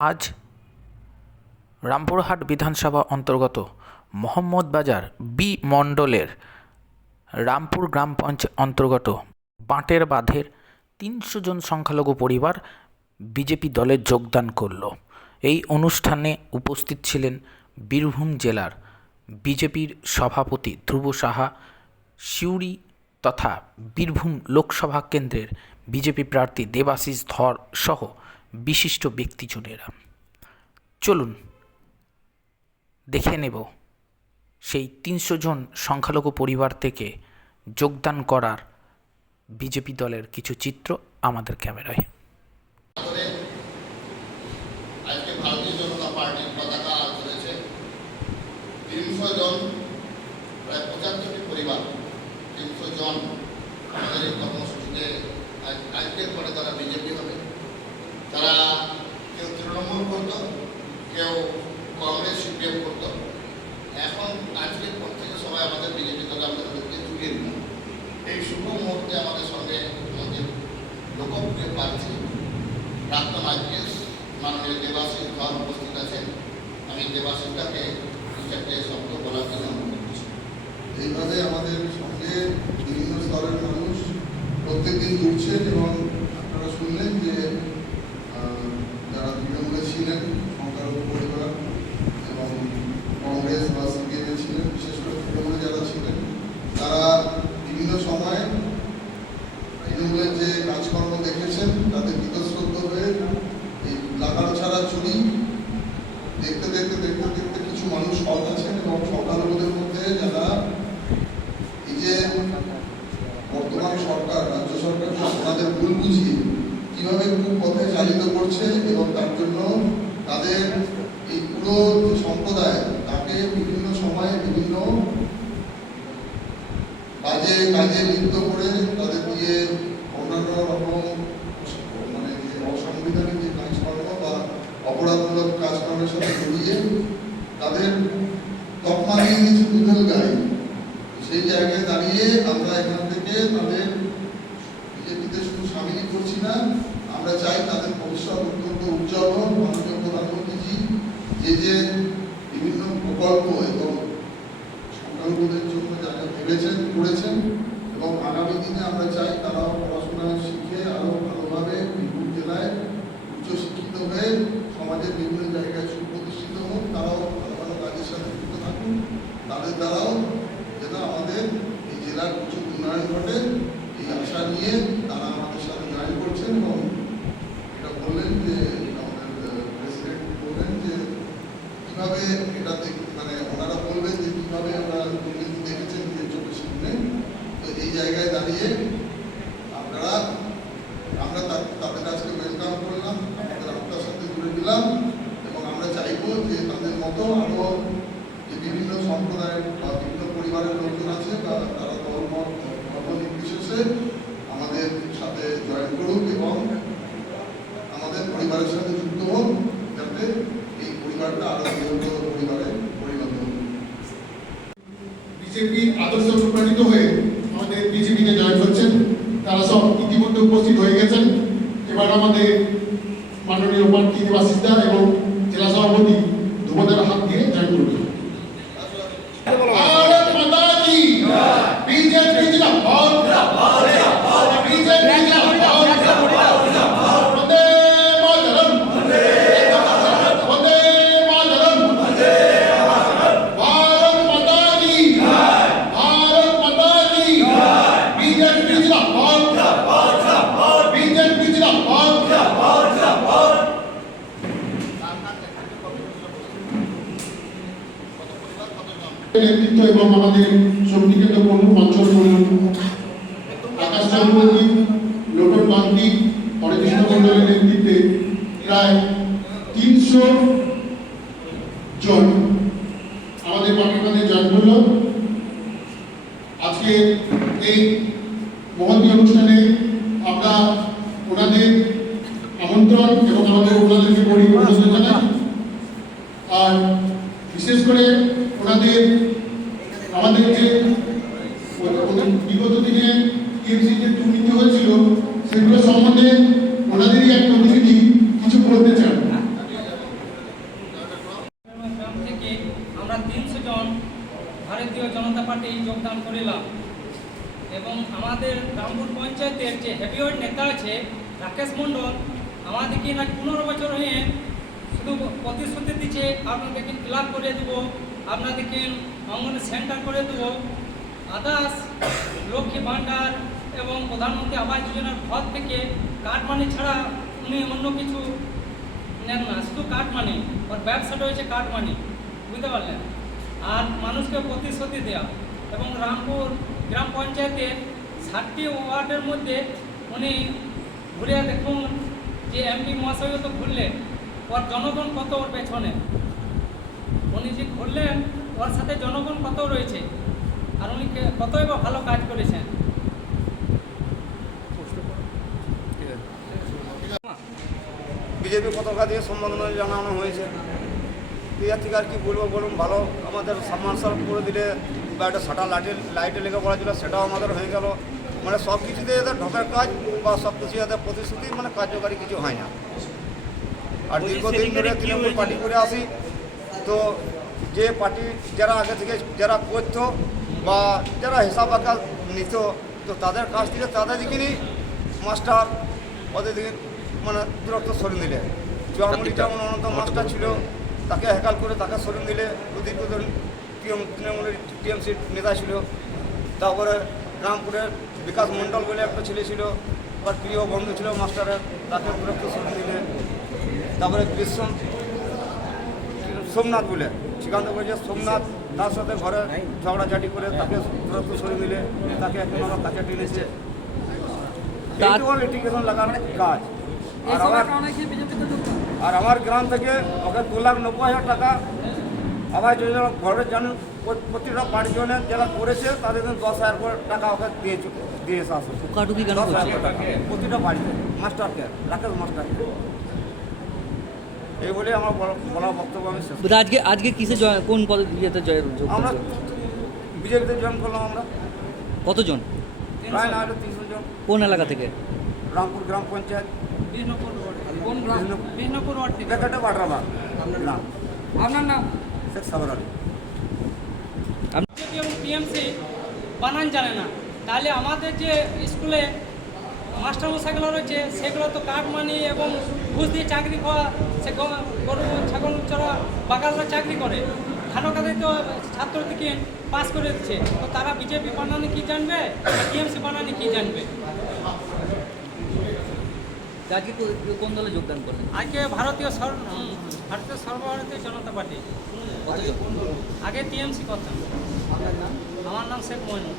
আজ রামপুরহাট বিধানসভা অন্তর্গত মোহাম্মদবাজার বি মণ্ডলের রামপুর গ্রাম পঞ্চায়েত অন্তর্গত বাঁটের বাঁধের ৩০০ জন সংখ্যালঘু পরিবার বিজেপি দলে যোগদান করল। এই অনুষ্ঠানে উপস্থিত ছিলেন বীরভূম জেলার বিজেপির সভাপতি ধ্রুব সাহা, সিউড়ি তথা বীরভূম লোকসভা কেন্দ্রের বিজেপি প্রার্থী দেবাশিস ধর সহ বিশিষ্ট ব্যক্তিজনেরা। চলুন দেখে নেব সেই ৩০০ জন সংখ্যালঘু পরিবার থেকে যোগদান করার বিজেপি দলের কিছু চিত্র আমাদের ক্যামেরায়। আজকে ভারতীয় জনতা পার্টির পতাকা ধরেছে ৩০০ জন, প্রায় ৭৫টি পরিবার। ৩০০ জন আমাদের এই কর্মসূচিতে আজকের পরে তারা বিজেপি হবে। তারা কেউ তৃণমূল করত, কেউ কংগ্রেস সিপিএম করত। এখন আজকের পর থেকে সবাই আমাদের বিজেপি দলে আমাদেরকে জুড়িয়ে দিল। এই শুভ মুহূর্তে আমাদের সঙ্গে আমাদের লোকপ্রিয় প্রার্থী প্রাক্তন আইপিএস মাননীয় দেবাশিস ধর উপস্থিত আছেন। আমি দেবাশিসটাকে একটা শব্দ বলার জন্য অনুরোধ করছি। এইভাবে আমাদের সঙ্গে বিভিন্ন স্তরের মানুষ প্রত্যেকদিন জুড়ছেন এবং আপনারা শুনলেন যে যারা তৃণমূলে ছিলেন সংখ্যালঘু পরিবার এবং কংগ্রেস বা সিপিএমে ছিলেন, বিশেষ করে তৃণমূলে যারা ছিলেন, তারা বিভিন্ন সময়ে তৃণমূলের যে কাজকর্ম দেখেছেন তাদের বিতশ্রদ্ধ হয়ে এই লাগানো ছাড়া চুরি দেখতে দেখতে দেখতে দেখতে কিছু মানুষ সৎ আছেন এবং সংখ্যালঘুদের মধ্যে যারা এই যে বর্তমান সরকার, রাজ্য সরকার তাদের ভুল বুঝিয়ে কিভাবে পথে চালিত করছে এবং তার জন্য তাদের এই পুরো সম্প্রদায় তাকে বিভিন্ন সময়ে বিভিন্ন কাজে লিপ্ত করে তাদের দিয়ে অন্যান্য রকম মানে যে অসাংবিধানিক যে কাজকর্ম বা অপরাধমূলক কাজকর্মের সাথে জড়িয়ে তাদের তকমা দিয়ে দিয়েছে দুধেল গায়ে। সেই জায়গায় দাঁড়িয়ে আমরা এখান থেকে তাদের বিজেপিতে শুধু সামিল করছি না, আমরা চাই তাদের ভবিষ্যৎ অত্যন্ত উজ্জ্বল হোক। মাননীয় প্রধানমন্ত্রীজি যে বিভিন্ন প্রকল্প এবং সংখ্যালঘুদের জন্য যারা ভেবেছেন করেছেন এবং আগামী দিনে আমরা চাই তারাও পড়াশোনা শিখে আরও ভালোভাবে বীরভূম জেলায় উচ্চশিক্ষিত হয়ে সমাজের বিভিন্ন জায়গায় সুপ্রতিষ্ঠিত হোক, তারাও ভালো ভালো কাজের সাথে যুক্ত থাকুন। তাদের দ্বারাও যেন আমাদের এই জেলার কিছু উন্নয়ন ঘটে, এই আশা নিয়ে তারা আমাদের সাথে জয়েন করছেন এবং এটা বললেন যে আমাদের প্রেসিডেন্ট বললেন যে কীভাবে এটা মানে ওনারা বলবেন যে কীভাবে আমরা দুর্নীতি দেখেছেন নিজের চোখের সামনে। তো এই জায়গায় দাঁড়িয়ে আমরা তাদের কাছে ওয়েলকাম করলাম, আমাদের আপনার সাথে জুড়ে দিলাম এবং আমরা চাইব যে তাদের মতো আরও যে বিভিন্ন সম্প্রদায়ের বা বিভিন্ন পরিবারের লোকজন আছে বা তারা ধর্ম নির্বিশেষে আমাদের সাথে জয়েন করুক এবং আমাদের পরিবারের সাথে যুক্ত হোক, যাতে এই পরিবারটা আরো বৃহত্তর পরিবারে পরিণত হোক। বিজেপি আদর্শ প্রণীত হয়ে আমাদের বিজেপিতে জয়েন হচ্ছেন, তারা সব ইতিমধ্যে উপস্থিত হয়ে গেছেন। এবার আমাদের মাননীয় প্রার্থী দেবাশিস দা এবং জেলা সভাপতি ধ্রুবদার হাত দিয়ে জয়েন করবেন। भारत माता की बीजेपी जिंदाबाद, बीजेपी जिंदाबाद, वंदे मातरम, वंदे मातरम, भारत माता की बीजेपी जिंदाबाद, बीजेपी जिंदाबाद। নেতৃত্ব এবং আমাদের শক্তিকেন্দ্র প্রমুখ অঞ্চল আকাশ চক্রবর্তী, লোটন কান্তি, হরেকৃষ্ণ মন্ডলের নেতৃত্বে প্রায় ৩০০ জন আমাদের পার্টিতে জয়েন করল। আজকে এই মহতী অনুষ্ঠানে আমরা ওনাদের আমন্ত্রণ এবং ওনাদেরকে অভিনন্দন জানাই। আর বিশেষ করে আমাদের যে বিগত দিনে টিএমসি যে দুর্নীতি হয়েছিল সেগুলো সম্বন্ধে ওনাদেরই এক প্রতিনিধি কিছু বলতে চান। পার্টিতেই যোগদান করিলাম এবং আমাদের রামপুর পঞ্চায়েতের যে হেভিওয়েট নেতা আছে রাকেশ মণ্ডল আমাদেরকে না 15 বছর হয়ে শুধু প্রতিশ্রুতি দিচ্ছে আপনাদেরকে ক্লাব করে দেবো, আপনাদেরকে অঙ্গনে সেন্টার করে দেবো, আদার্স লক্ষ্মী ভাণ্ডার এবং প্রধানমন্ত্রী আবাস যোজনার ঘর থেকে কার্ড মানি ছাড়া উনি অন্য কিছু নেন না, শুধু কার্ড মানি। ওর ব্যবসাটা হয়েছে কার্ড মানি, বুঝতে পারলেন। আর মানুষকে প্রতিশ্রুতি দেওয়া এবং রামপুর গ্রাম পঞ্চায়েতের 60টি ওয়ার্ডের মধ্যে উনি ঘুরে দেখুন যে এমপি মহাশয় তো ঘুরলেন, ওর জনগণ কত ওর পেছনে, উনি যে ঘুরলেন ওর সাথে জনগণ কত রয়েছে আর উনি কতই বা ভালো কাজ করেছেন। বিজেপি পতাকা দিয়ে সম্বোধনা জানানো হয়েছে। এর থেকে আর কি বলবো বলুন, ভালো আমাদের সাবমার্শাল করে দিলে বা একটা শাটার লাইটে লেগে পড়া ছিল, সেটাও আমাদের হয়ে গেল। মানে সব কিছুতে এদের ঢপের কাজ বা সব কিছু এদের প্রতিশ্রুতি মানে কার্যকারী কিছু হয় না। আর দীর্ঘদিন ধরে তৃণমূল পার্টি করে আসি, তো যে পার্টি যারা আগে থেকে যারা করতো বা যারা হিসাব আঁকা নিত, তো তাদের কাছ থেকে তাদের দিকেই মাস্টার ওদের দিকে মানে দূরত্ব সরিয়ে দিলে। চুয়ামুড়ি যেমন অন্যতম মাস্টার ছিল, তাকে হেকাল করে তাকে সরিয়ে দিলে। ওদিকে তৃণমূলের টিএমসি নেতা ছিল। তারপরে রামপুরের বিকাশ মণ্ডল বলে একটা ছেলে ছিল, তার প্রিয় বন্ধু ছিল মাস্টারের, তাকে দূরত্ব সরিয়ে দিলে। তারপরে সোমনাথ বলে সেখান থেকে সোমনাথ, তার সাথে ঘরে ঝগড়াঝাটি করে তাকে দূরত্ব সরিয়ে দিলে, তাকে এখন আমার কাছে টেনেছে। লিটিগেশন লাগানোর কাজ। আর আমার গ্রাম থেকে ওকে 2,90,000 টাকা আবাস যোজনা ঘরের জন্য প্রতিটা পাঁচজনের যারা করেছে তাদের 10,000 করে টাকা ওকে দিয়ে আসে। 10,000 টাকা প্রতিটা বাড়িতে মাস্টারকে, রাকেশ মাস্টারকে। এই বলে আমার বলা বক্তব্য আমি শেষ। আজকে কিসে কোন পদে ইয়েতে আমরা বিজেপিতে জয়েন করলাম। আমরা কতজন? প্রায় না হলে 300 জন। কোন এলাকা থেকে? রামপুর গ্রাম পঞ্চায়েত, বিষ্ণুপুর ওয়ার্ড থেকে। ব্যাকেটে বাটরাবাগ গ্রাম। আপনার নাম? শেখ সাবর আলী। এবং টিএমসি বানান জানে না, তাহলে আমাদের যে স্কুলে মাস্টারমশাইগুলো রয়েছে সেগুলো তো কার্ড মানি এবং ঘুষ দিয়ে চাকরি খাওয়া, সে গরু ছাগল চড়া বাগালরা চাকরি করে, খানোকাতে তো ছাত্রদেরকে পাস করে দিচ্ছে। তো তারা বিজেপি বানানে কি জানবে, টিএমসি বানানে কি জানবে? আজকে কোন দলে যোগদান করলেন? আজকে ভারতীয় সর্বভারতীয় জনতা পার্টি। কতজন? আগে টিএমসি করতাম। আমার নাম শেখ মইনুল।